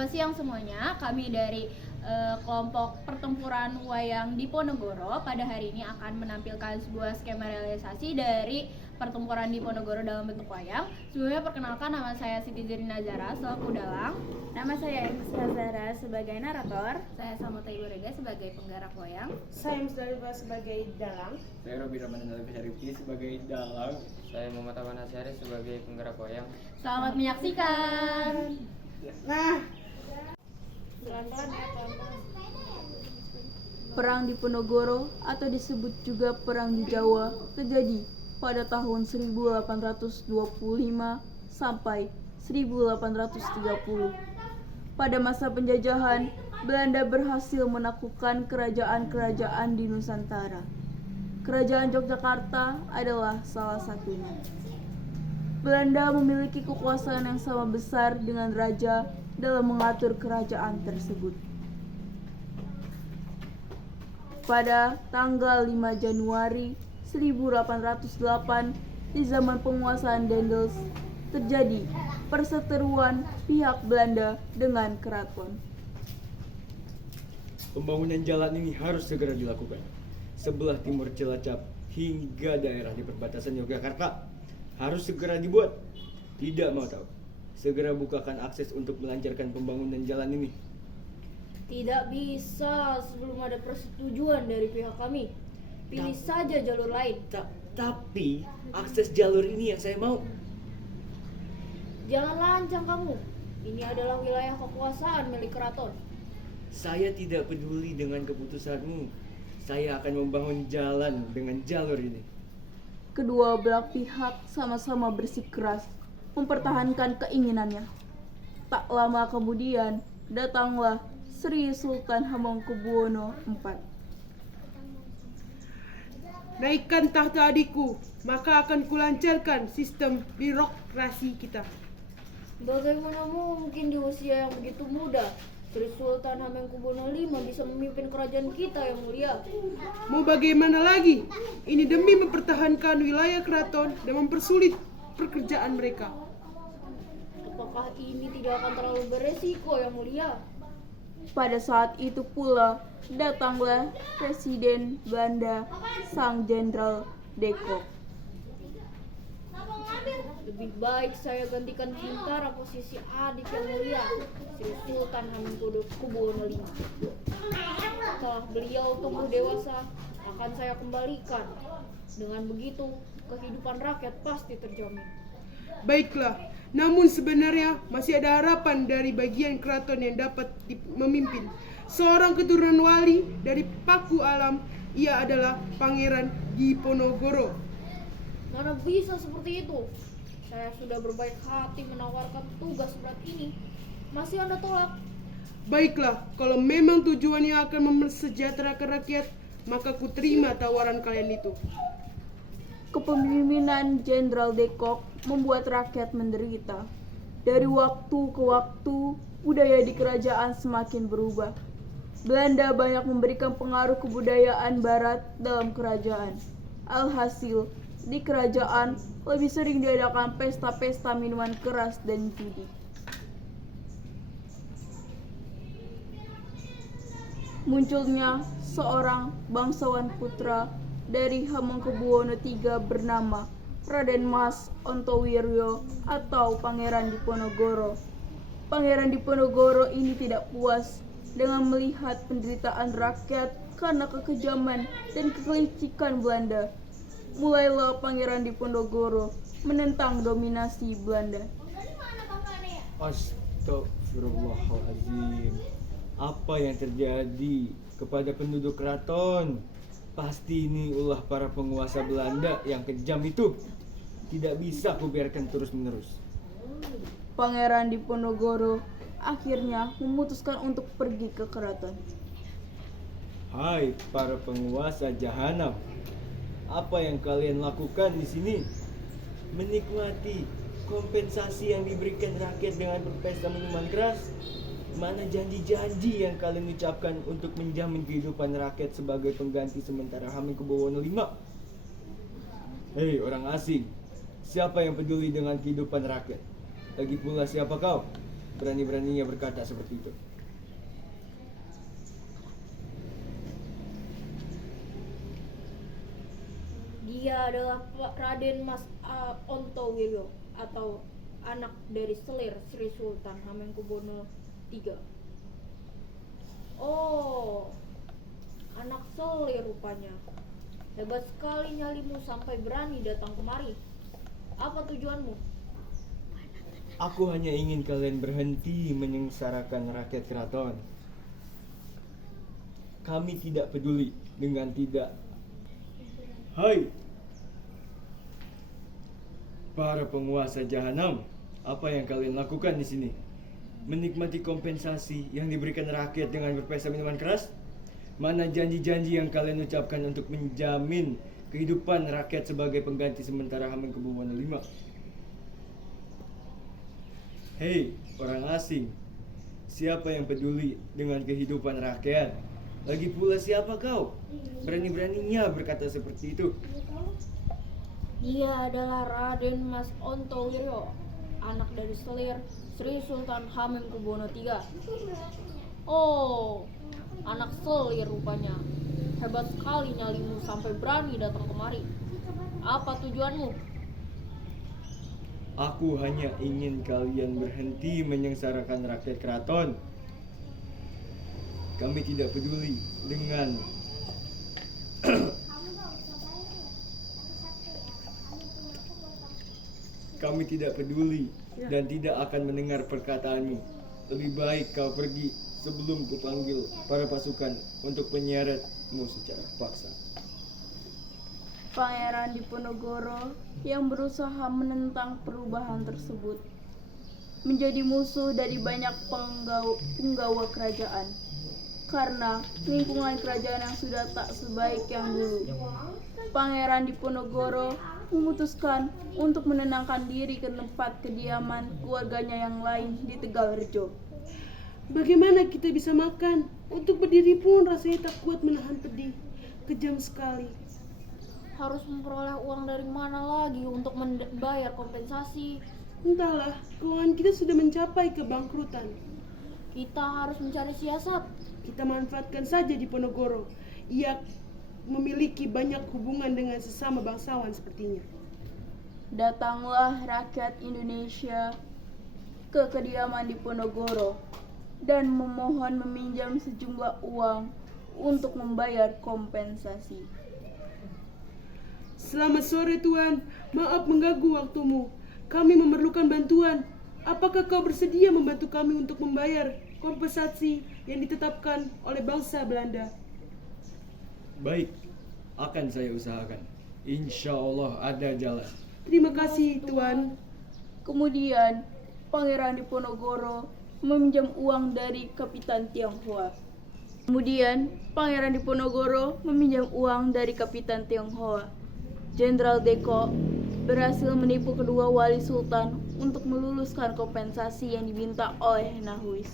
Selamat siang semuanya, kami dari kelompok pertempuran wayang Diponegoro pada hari ini akan menampilkan sebuah skema realisasi dari pertempuran Diponegoro dalam bentuk wayang. Sebelumnya perkenalkan, nama saya Siti Zerina Zara selaku dalang. Nama saya Emsra Zara sebagai narator. Saya Samota Ibu Rega sebagai penggerak wayang. Saya Musdalifah sebagai dalang. Saya Robi Ramadhan Syarifi sebagai dalang. Saya Muhammad Aman Asyari sebagai penggerak wayang. Selamat menyaksikan. Nah, Perang Diponegoro atau disebut juga Perang di Jawa terjadi pada tahun 1825 sampai 1830. Pada masa penjajahan, Belanda berhasil menaklukkan kerajaan-kerajaan di Nusantara. Kerajaan Yogyakarta adalah salah satunya. Belanda memiliki kekuasaan yang sama besar dengan raja dalam mengatur kerajaan tersebut. Pada tanggal 5 Januari 1808, di zaman penguasaan Daendels, terjadi perseteruan pihak Belanda dengan keraton. Pembangunan jalan ini harus segera dilakukan. Sebelah timur Cilacap hingga daerah di perbatasan Yogyakarta harus segera dibuat. Tidak mau tahu. Segera bukakan akses untuk melancarkan pembangunan jalan ini. Tidak bisa sebelum ada persetujuan dari pihak kami. Pilih saja jalur lain. Tapi akses jalur ini yang saya mau. Jangan lancang kamu. Ini adalah wilayah kekuasaan milik keraton. Saya tidak peduli dengan keputusanmu. Saya akan membangun jalan dengan jalur ini. Kedua belah pihak sama-sama bersikeras mempertahankan keinginannya. Tak lama kemudian, datanglah Sri Sultan Hamengkubuwono IV. Naikkan tahta adikku, maka akan kulancarkan sistem birokrasi kita. Bagaimana mungkin di usia yang begitu muda, Sri Sultan Hamengkubuwono V bisa memimpin kerajaan kita yang mulia? Mau bagaimana lagi? Ini demi mempertahankan wilayah keraton dan mempersulit pekerjaan mereka. Apakah ini tidak akan terlalu beresiko yang mulia? Pada saat itu pula, datanglah Presiden Belanda, Sang Jenderal de Kock. Lebih baik saya gantikan sementara posisi adik yang mulia, Sri Sultan Hamengkubuwono V. Setelah beliau tumbuh dewasa, akan saya kembalikan. Dengan begitu, kehidupan rakyat pasti terjamin. Baiklah, namun sebenarnya masih ada harapan dari bagian keraton yang dapat memimpin. Seorang keturunan wali dari Paku Alam, ia adalah Pangeran Diponegoro. Mana bisa seperti itu? Saya sudah berbaik hati menawarkan tugas berat ini. Masih Anda tolak? Baiklah, kalau memang tujuannya akan mesejahterakan rakyat, maka ku terima tawaran kalian itu. Kepemimpinan Jenderal de Kock membuat rakyat menderita. Dari waktu ke waktu, budaya di kerajaan semakin berubah. Belanda banyak memberikan pengaruh kebudayaan barat dalam kerajaan. Alhasil, di kerajaan lebih sering diadakan pesta-pesta minuman keras dan judi. Munculnya seorang bangsawan putra dari Hamengkubuwono III bernama Raden Mas Ontowiryo atau Pangeran Diponegoro. Pangeran Diponegoro ini tidak puas dengan melihat penderitaan rakyat karena kekejaman dan kekelicikan Belanda. Mulailah Pangeran Diponegoro menentang dominasi Belanda. Astagfirullahaladzim. Apa yang terjadi kepada penduduk keraton? Pasti ini ulah para penguasa Belanda yang kejam itu. Tidak bisa kubiarkan terus-menerus. Pangeran Diponegoro akhirnya memutuskan untuk pergi ke keraton. Hai para penguasa jahanam. Apa yang kalian lakukan di sini? Menikmati kompensasi yang diberikan rakyat dengan berpesta minuman keras? Mana janji-janji yang kalian ucapkan untuk menjamin kehidupan rakyat sebagai pengganti sementara Hamengkubuwono V? Hei orang asing, siapa yang peduli dengan kehidupan rakyat? Lagi pula siapa kau? berani-beraninya berkata seperti itu? Dia adalah Raden Mas Ontowiro atau anak dari selir Sri Sultan Hamengkubuwono III. Oh, anak selir rupanya. Hebat sekali nyalimu sampai berani datang kemari. Apa tujuanmu? Aku hanya ingin kalian berhenti menyengsarakan rakyat keraton. Kami tidak peduli dengan tidak. Hai, para penguasa jahanam, apa yang kalian lakukan di sini? Menikmati kompensasi yang diberikan rakyat dengan berpesta minuman keras? Mana janji-janji yang kalian ucapkan untuk menjamin kehidupan rakyat sebagai pengganti sementara Hamengkubuwono V? Hei, orang asing, siapa yang peduli dengan kehidupan rakyat? Lagi pula siapa kau? Berani-beraninya berkata seperti itu. Dia adalah Raden Mas Ontowiro, anak dari selir Sri Sultan Hamengkubuwono III. Oh, anak selir rupanya. Hebat sekali nyalimu sampai berani datang kemari. Apa tujuanmu? Aku hanya ingin kalian berhenti menyengsarakan rakyat keraton. Kami tidak peduli dengan Kami tidak peduli dan tidak akan mendengar perkataanmu. Lebih baik kau pergi sebelum kupanggil para pasukan untuk menyeretmu secara paksa. Pangeran Diponegoro yang berusaha menentang perubahan tersebut menjadi musuh dari banyak penggawa kerajaan karena lingkungan kerajaan yang sudah tak sebaik yang dulu. Pangeran Diponegoro memutuskan untuk menenangkan diri ke tempat kediaman keluarganya yang lain di Tegalrejo. Bagaimana kita bisa makan? Untuk berdiri pun rasanya tak kuat menahan pedih. Kejam sekali. Harus memperoleh uang dari mana lagi untuk membayar kompensasi? Entahlah, keuangan kita sudah mencapai kebangkrutan. Kita harus mencari siasat. Kita manfaatkan saja Diponegoro. Ia memiliki banyak hubungan dengan sesama bangsawan sepertinya. Datanglah rakyat Indonesia ke kediaman Diponegoro dan memohon meminjam sejumlah uang untuk membayar kompensasi. Selamat sore Tuan, maaf mengganggu waktumu. Kami memerlukan bantuan. Apakah kau bersedia membantu kami untuk membayar kompensasi yang ditetapkan oleh bangsa Belanda? Baik, akan saya usahakan. Insya Allah ada jalan. Terima kasih Tuan. Kemudian Pangeran Diponegoro meminjam uang dari Kapitan Tionghoa. Jenderal Deko berhasil menipu kedua wali sultan untuk meluluskan kompensasi yang diminta oleh Nahuis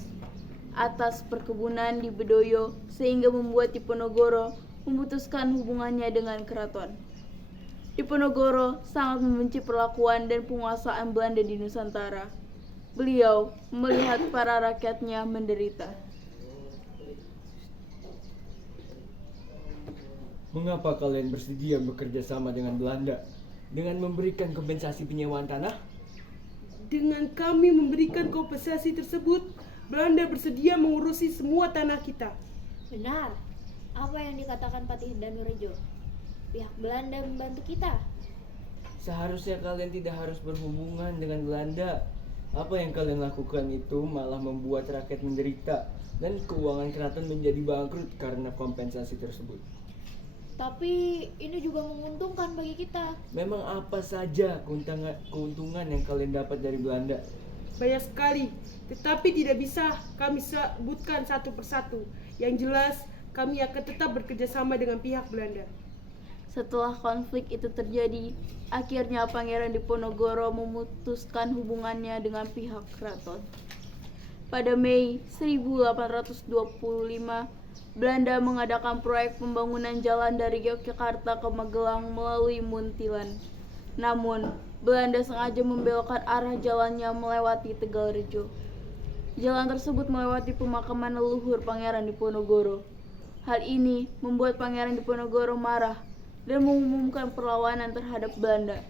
atas perkebunan di Bedoyo sehingga membuat Diponegoro memutuskan hubungannya dengan keraton. Diponegoro sangat membenci perlakuan dan penguasaan Belanda di Nusantara. Beliau melihat para rakyatnya menderita. Mengapa kalian bersedia bekerja sama dengan Belanda dengan memberikan kompensasi penyewaan tanah? Dengan kami memberikan kompensasi tersebut, Belanda bersedia mengurusi semua tanah kita. Benar. Apa yang dikatakan Patih Danurejo? Pihak Belanda membantu kita. Seharusnya kalian tidak harus berhubungan dengan Belanda. Apa yang kalian lakukan itu malah membuat rakyat menderita dan keuangan keraton menjadi bangkrut karena kompensasi tersebut. Tapi ini juga menguntungkan bagi kita. Memang apa saja keuntungan yang kalian dapat dari Belanda? Banyak sekali, tetapi tidak bisa kami sebutkan satu persatu. Yang jelas, kami akan tetap bekerja sama dengan pihak Belanda. Setelah konflik itu terjadi, akhirnya Pangeran Diponegoro memutuskan hubungannya dengan pihak keraton. Pada Mei 1825, Belanda mengadakan proyek pembangunan jalan dari Yogyakarta ke Magelang melalui Muntilan. Namun, Belanda sengaja membelokkan arah jalannya melewati Tegalrejo. Jalan tersebut melewati pemakaman leluhur Pangeran Diponegoro. Hal ini membuat Pangeran Diponegoro marah dan mengumumkan perlawanan terhadap Belanda.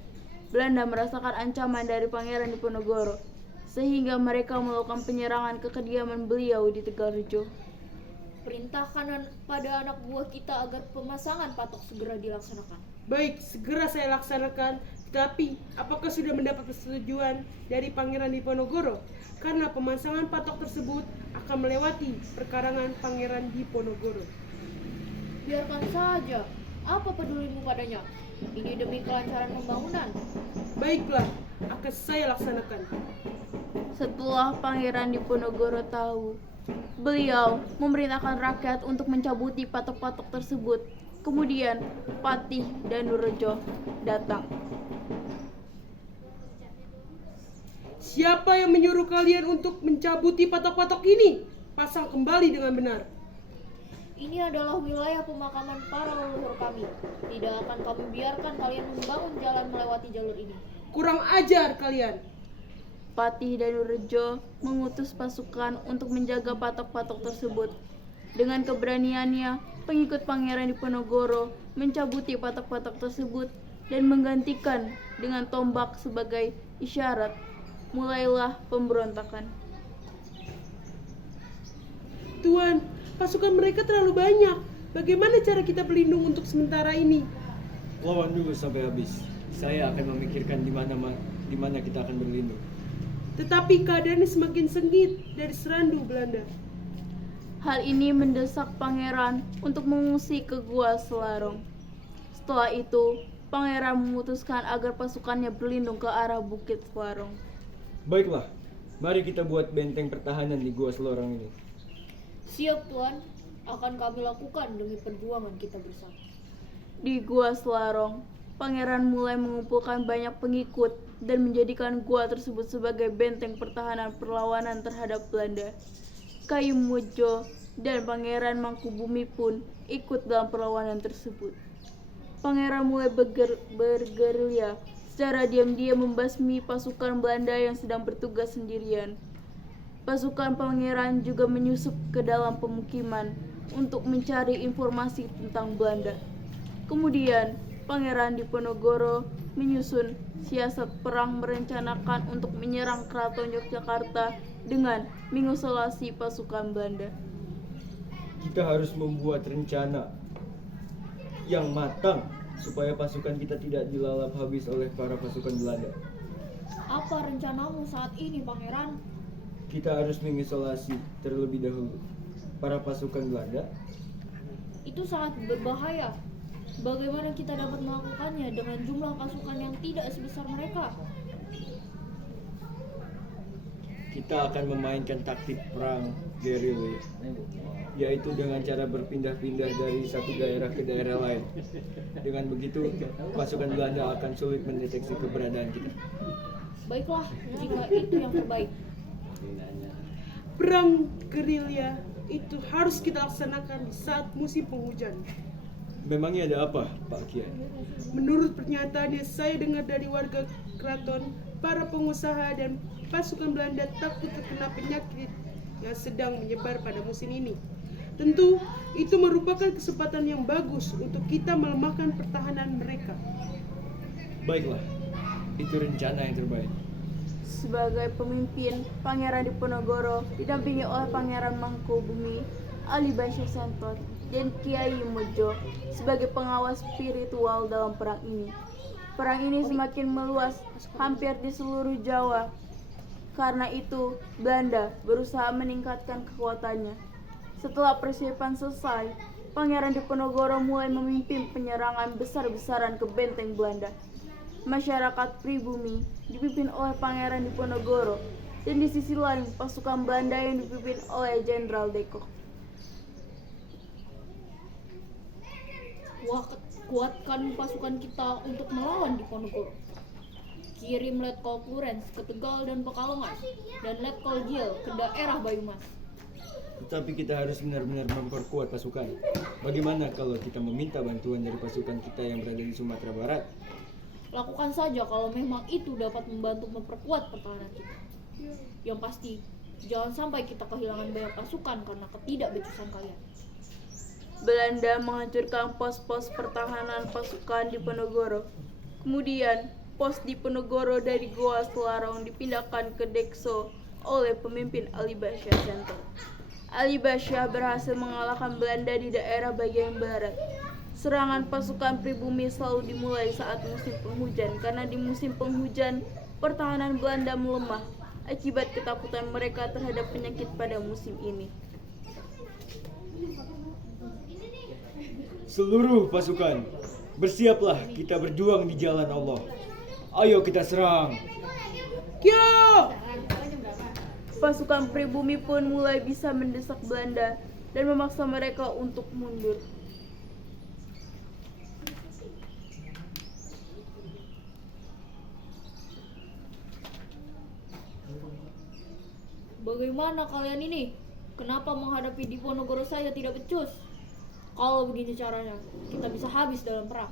Belanda merasakan ancaman dari Pangeran Diponegoro, sehingga mereka melakukan penyerangan ke kediaman beliau di Tegalrejo. Perintahkan pada anak buah kita agar pemasangan patok segera dilaksanakan. Baik, segera saya laksanakan. Tetapi, apakah sudah mendapat persetujuan dari Pangeran Diponegoro? Karena pemasangan patok tersebut akan melewati perkarangan Pangeran Diponegoro. Biarkan saja. Apa pedulimu padanya? Ini demi kelancaran pembangunan. Baiklah, akan saya laksanakan. Setelah Pangeran Diponegoro tahu, beliau memerintahkan rakyat untuk mencabuti patok-patok tersebut. Kemudian Patih dan Nurejo datang. Siapa yang menyuruh kalian untuk mencabuti patok-patok ini? Pasang kembali dengan benar. Ini adalah wilayah pemakaman para leluhur kami. Tidak akan kami biarkan kalian membangun jalan melewati jalur ini. Kurang ajar kalian. Patih dan Nurejo mengutus pasukan untuk menjaga patok-patok tersebut. Dengan keberaniannya, pengikut Pangeran Diponegoro mencabuti patok-patok tersebut dan menggantikan dengan tombak sebagai isyarat. Mulailah pemberontakan. Tuan, pasukan mereka terlalu banyak. Bagaimana cara kita berlindung untuk sementara ini? Lawan dulu sampai habis. Saya akan memikirkan di mana kita akan berlindung. Tetapi keadaannya semakin sengit dari serandu Belanda. Hal ini mendesak pangeran untuk mengungsi ke Gua Selarong. Setelah itu, pangeran memutuskan agar pasukannya berlindung ke arah Bukit Selarong. Baiklah, mari kita buat benteng pertahanan di Gua Selarong ini. Siap, Tuan. Akan kami lakukan demi perjuangan kita bersama. Di Gua Selarong, pangeran mulai mengumpulkan banyak pengikut dan menjadikan gua tersebut sebagai benteng pertahanan perlawanan terhadap Belanda. Kayum Mojo dan Pangeran Mangkubumi pun ikut dalam perlawanan tersebut. Pangeran mulai bergerilya secara diam-diam membasmi pasukan Belanda yang sedang bertugas sendirian. Pasukan pangeran juga menyusup ke dalam pemukiman untuk mencari informasi tentang Belanda. Kemudian, Pangeran Diponegoro menyusun siasat perang merencanakan untuk menyerang Keraton Yogyakarta dengan mengisolasi pasukan Belanda. Kita harus membuat rencana yang matang supaya pasukan kita tidak dilalap habis oleh para pasukan Belanda. Apa rencanamu saat ini, Pangeran? Kita harus mengisolasi terlebih dahulu para pasukan Belanda. Itu sangat berbahaya. Bagaimana kita dapat melakukannya dengan jumlah pasukan yang tidak sebesar mereka? Kita akan memainkan taktik perang gerilya, yaitu dengan cara berpindah-pindah dari satu daerah ke daerah lain. Dengan begitu, pasukan Belanda akan sulit mendeteksi keberadaan kita. Baiklah, jika itu yang terbaik. Perang gerilya itu harus kita laksanakan di saat musim penghujan. Memangnya ada apa, Pak Kiai? Menurut pernyataan yang saya dengar dari warga keraton, para pengusaha dan pasukan Belanda takut terkena penyakit yang sedang menyebar pada musim ini. Tentu, itu merupakan kesempatan yang bagus untuk kita melemahkan pertahanan mereka. Baiklah, itu rencana yang terbaik. Sebagai pemimpin, Pangeran Diponegoro didampingi oleh Pangeran Mangkubumi, Ali Basyir Sentot, dan Kiai Mojo sebagai pengawas spiritual dalam perang ini. Perang ini semakin meluas hampir di seluruh Jawa. Karena itu, Belanda berusaha meningkatkan kekuatannya. Setelah persiapan selesai, Pangeran Diponegoro mulai memimpin penyerangan besar-besaran ke benteng Belanda. Masyarakat pribumi dipimpin oleh Pangeran Diponegoro, dan di sisi lain pasukan Belanda yang dipimpin oleh Jenderal de Kock. Kuatkan pasukan kita untuk melawan Diponegoro. Kirim Letkol Clarence ke Tegal dan Pekalongan, dan Letkol Jiel ke daerah Bayumas. Tetapi kita harus benar-benar memperkuat pasukan. Bagaimana kalau kita meminta bantuan dari pasukan kita yang berada di Sumatera Barat? Lakukan saja kalau memang itu dapat membantu memperkuat pertahanan kita. Yang pasti, Jangan sampai kita kehilangan banyak pasukan karena ketidakbecusan kalian. Belanda menghancurkan pos-pos pertahanan pasukan di Ponorogo. Kemudian, pos di Ponorogo dari Goa Selarong dipindahkan ke Dekso oleh pemimpin Ali Basya Center. Ali Basya berhasil mengalahkan Belanda di daerah bagian barat. Serangan pasukan pribumi selalu dimulai saat musim penghujan karena di musim penghujan pertahanan Belanda melemah akibat ketakutan mereka terhadap penyakit pada musim ini. Seluruh pasukan, bersiaplah, kita berjuang di jalan Allah. Ayo kita serang. Kyo! Pasukan pribumi pun mulai bisa mendesak Belanda dan memaksa mereka untuk mundur. Bagaimana kalian ini? Kenapa menghadapi Diponegoro saja tidak becus? Kalau begini caranya, kita bisa habis dalam perang.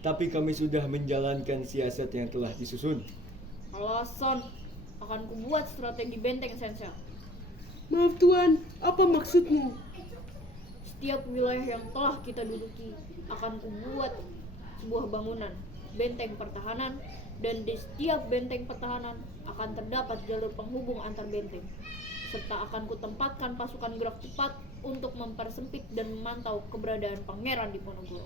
Tapi kami sudah menjalankan siasat yang telah disusun. Alasan akan kubuat strategi benteng Sensei. Maaf Tuan, apa maksudmu? Setiap wilayah yang telah kita duduki akan kubuat sebuah bangunan, benteng pertahanan, dan di setiap benteng pertahanan akan terdapat jalur penghubung antar benteng, serta akan kutempatkan pasukan gerak cepat untuk mempersempit dan memantau keberadaan pangeran Diponegoro.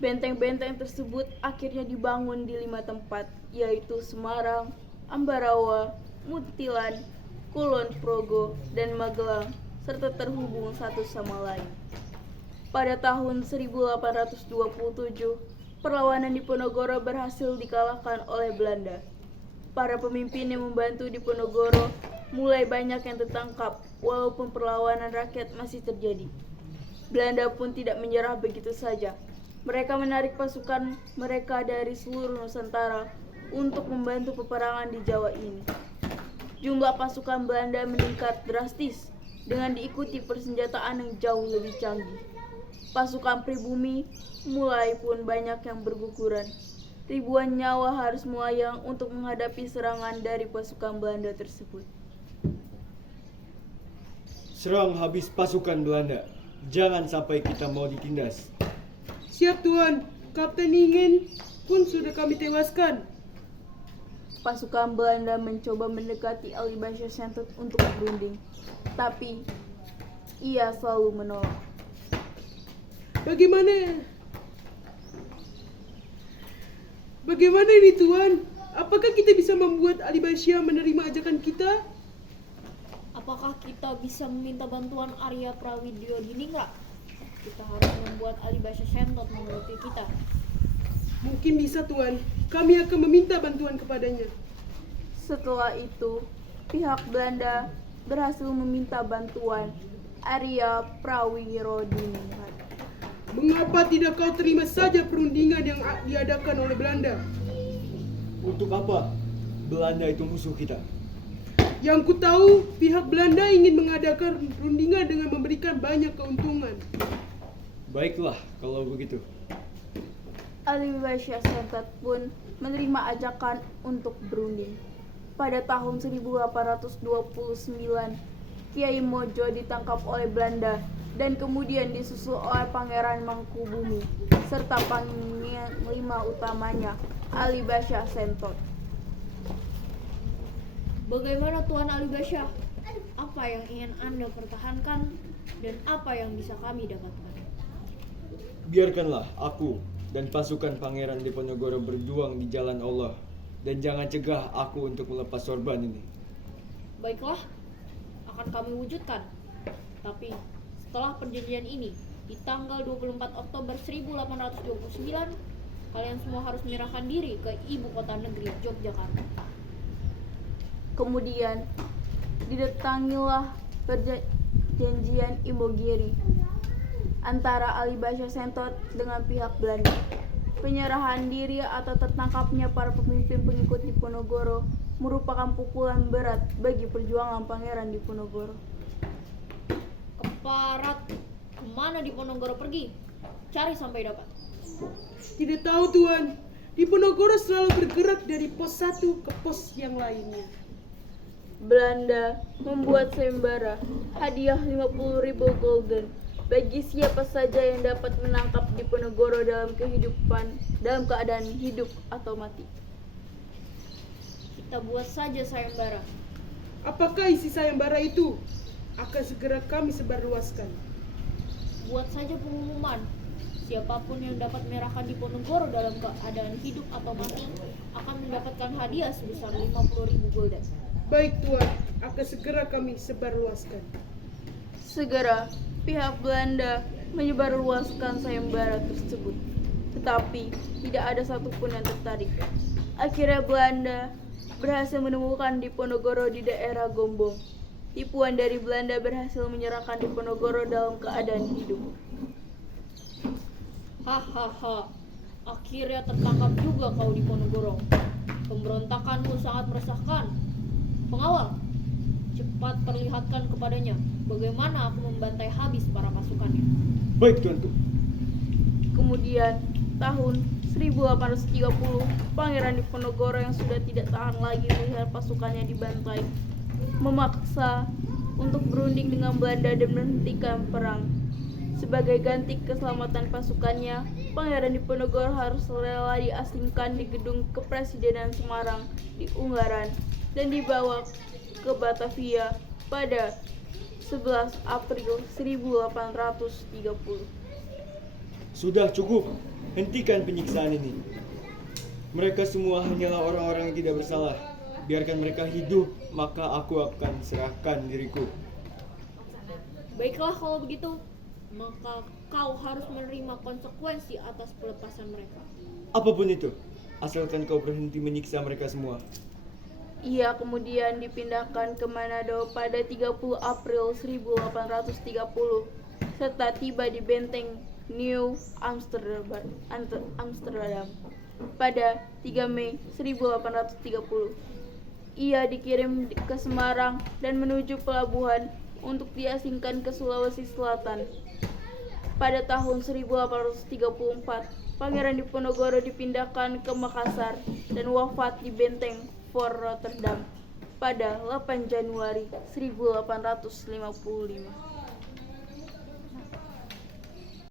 Benteng-benteng tersebut akhirnya dibangun di 5 tempat, yaitu Semarang, Ambarawa, Muntilan, Kulon Progo, dan Magelang, serta terhubung satu sama lain. Pada tahun 1827, perlawanan Diponegoro berhasil dikalahkan oleh Belanda. Para pemimpin yang membantu Diponegoro mulai banyak yang tertangkap, walaupun perlawanan rakyat masih terjadi. Belanda pun tidak menyerah begitu saja. Mereka menarik pasukan mereka dari seluruh Nusantara untuk membantu peperangan di Jawa ini. Jumlah pasukan Belanda meningkat drastis dengan diikuti persenjataan yang jauh lebih canggih. Pasukan pribumi mulai pun banyak yang berguguran. Ribuan nyawa harus melayang untuk menghadapi serangan dari pasukan Belanda tersebut. Serang habis pasukan Belanda. Jangan sampai kita mau ditindas. Siap Tuan, Kapten Ingen pun sudah kami tewaskan. Pasukan Belanda mencoba mendekati Ali Basya Center untuk berunding, tapi ia selalu menolak. Bagaimana ini Tuan? Apakah kita bisa membuat Ali Basya menerima ajakan kita? Apakah kita bisa meminta bantuan Arya Prawidyo Diningrat? Kita harus membuat Ali Basya Sentot menuruti kita. Mungkin bisa Tuan, kami akan meminta bantuan kepadanya. Setelah itu, pihak Belanda berhasil meminta bantuan Arya Prawiro Diningrat. Mengapa tidak kau terima saja perundingan yang diadakan oleh Belanda? Untuk apa? Belanda itu musuh kita. Yang ku tahu, pihak Belanda ingin mengadakan perundingan dengan memberikan banyak keuntungan. Baiklah kalau begitu. Ali Basya Sentot pun menerima ajakan untuk berunding. Pada tahun 1829, Kiai Mojo ditangkap oleh Belanda dan kemudian disusul oleh Pangeran Mangkubumi serta panglima utamanya Ali Basya Sentot. Bagaimana Tuan Ali Basya? Apa yang ingin Anda pertahankan dan apa yang bisa kami dapatkan? Biarkanlah aku dan pasukan Pangeran Diponegoro berjuang di jalan Allah, dan jangan cegah aku untuk melepas sorban ini. Baiklah, akan kami wujudkan. Tapi setelah perjanjian ini, di tanggal 24 Oktober 1829, kalian semua harus menyerahkan diri ke ibu kota negeri, Yogyakarta. Kemudian didatangilah perjanjian Imogiri antara Ali Basya Sentot dengan pihak Belanda. Penyerahan diri atau tertangkapnya para pemimpin pengikut Diponegoro merupakan pukulan berat bagi perjuangan Pangeran Diponegoro. Keparat, kemana Diponegoro pergi? Cari sampai dapat. Tidak tahu Tuan, Diponegoro selalu bergerak dari pos satu ke pos yang lainnya. Belanda membuat sayembara hadiah 50.000 gulden bagi siapa saja yang dapat menangkap Diponegoro dalam keadaan hidup atau mati. Kita buat saja sayembara. Apakah isi sayembara itu? Akan segera kami sebarluaskan. Buat saja pengumuman. Siapapun yang dapat menyerahkan Diponegoro dalam keadaan hidup atau mati akan mendapatkan hadiah sebesar 50.000 gulden. Baik Tuan, akan segera kami sebarluaskan. Segera pihak Belanda menyebarluaskan sayembara tersebut, tetapi tidak ada satupun yang tertarik. Akhirnya Belanda berhasil menemukan Diponegoro di daerah Gombong. Tipuan dari Belanda berhasil menyerahkan Diponegoro dalam keadaan hidup. Hahaha, akhirnya tertangkap juga kau Diponegoro. Pemberontakanmu sangat meresahkan. Pengawal, cepat perlihatkan kepadanya bagaimana aku membantai habis para pasukannya. Baik tuanku. Kemudian tahun 1830, Pangeran Diponegoro yang sudah tidak tahan lagi melihat pasukannya dibantai, memaksa untuk berunding dengan Belanda dan menghentikan perang. Sebagai ganti keselamatan pasukannya, Pangeran Diponegoro harus rela diasingkan di gedung Kepresidenan Semarang di Ungaran dan dibawa ke Batavia pada 11 April 1830. Sudah cukup. Hentikan penyiksaan ini. Mereka semua hanyalah orang-orang yang tidak bersalah. Biarkan mereka hidup, maka aku akan serahkan diriku. Baiklah kalau begitu, maka kau harus menerima konsekuensi atas pelepasan mereka. Apapun itu, asalkan kau berhenti menyiksa mereka semua. Ia kemudian dipindahkan ke Manado pada 30 April 1830 serta tiba di benteng New Amsterdam pada 3 Mei 1830. Ia dikirim ke Semarang dan menuju pelabuhan untuk diasingkan ke Sulawesi Selatan. Pada tahun 1834, Pangeran Diponegoro dipindahkan ke Makassar dan wafat di benteng Fort Rotterdam pada 8 Januari 1855.